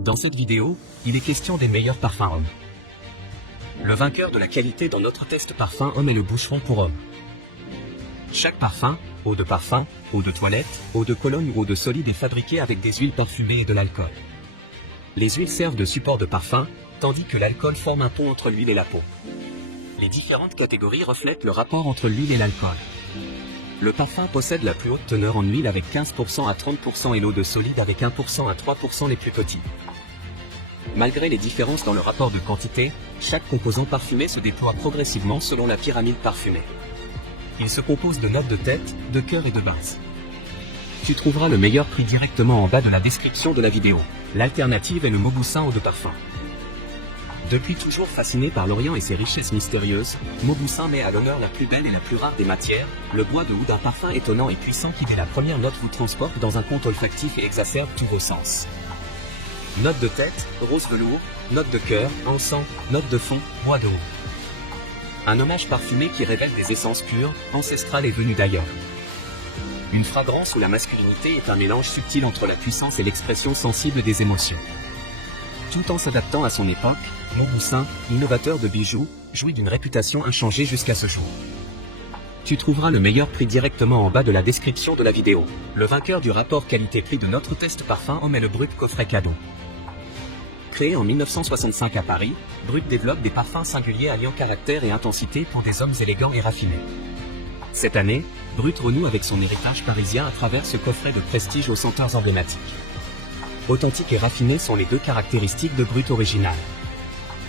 Dans cette vidéo, il est question des meilleurs parfums hommes. Le vainqueur de la qualité dans notre test parfum homme est le Boucheron pour homme. Chaque parfum, eau de parfum, eau de toilette, eau de cologne ou eau de solide est fabriqué avec des huiles parfumées et de l'alcool. Les huiles servent de support de parfum, tandis que l'alcool forme un pont entre l'huile et la peau. Les différentes catégories reflètent le rapport entre l'huile et l'alcool. Le parfum possède la plus haute teneur en huile avec 15% à 30% et l'eau de solide avec 1% à 3% les plus petits. Malgré les différences dans le rapport de quantité, chaque composant parfumé se déploie progressivement selon la pyramide parfumée. Il se compose de notes de tête, de cœur et de base. Tu trouveras le meilleur prix directement en bas de la description de la vidéo. L'alternative est le Mauboussin eau de parfum. Depuis toujours fasciné par l'Orient et ses richesses mystérieuses, Mauboussin met à l'honneur la plus belle et la plus rare des matières, le bois de oud, un parfum étonnant et puissant qui dès la première note vous transporte dans un conte olfactif et exacerbe tous vos sens. Note de tête, rose velours, note de cœur, encens, note de fond, bois de oud. Un hommage parfumé qui révèle des essences pures, ancestrales et venues d'ailleurs. Une fragrance où la masculinité est un mélange subtil entre la puissance et l'expression sensible des émotions. Tout en s'adaptant à son époque, Mauboussin, innovateur de bijoux, jouit d'une réputation inchangée jusqu'à ce jour. Tu trouveras le meilleur prix directement en bas de la description de la vidéo. Le vainqueur du rapport qualité-prix de notre test parfum homme est le Brut coffret cadeau. Créé en 1965 à Paris, Brut développe des parfums singuliers alliant caractère et intensité pour des hommes élégants et raffinés. Cette année, Brut renoue avec son héritage parisien à travers ce coffret de prestige aux senteurs emblématiques. Authentique et raffiné sont les deux caractéristiques de Brut original.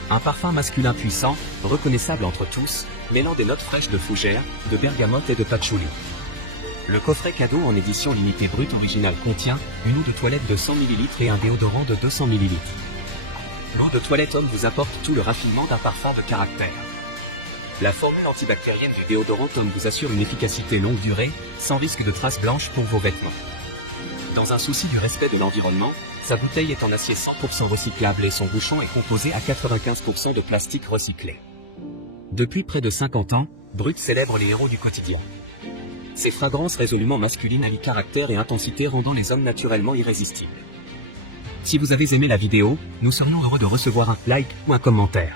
Un parfum masculin puissant, reconnaissable entre tous, mêlant des notes fraîches de fougère, de bergamote et de patchouli. Le coffret cadeau en édition limitée Brut original contient une eau de toilette de 100 ml et un déodorant de 200 ml. L'eau de toilette homme vous apporte tout le raffinement d'un parfum de caractère. La formule antibactérienne du déodorant homme vous assure une efficacité longue durée, sans risque de traces blanches pour vos vêtements. Dans un souci du respect de l'environnement, sa bouteille est en acier 100% recyclable et son bouchon est composé à 95% de plastique recyclé. Depuis près de 50 ans, Brut célèbre les héros du quotidien. Ses fragrances résolument masculines allient caractère et intensité rendant les hommes naturellement irrésistibles. Si vous avez aimé la vidéo, nous serions heureux de recevoir un like ou un commentaire.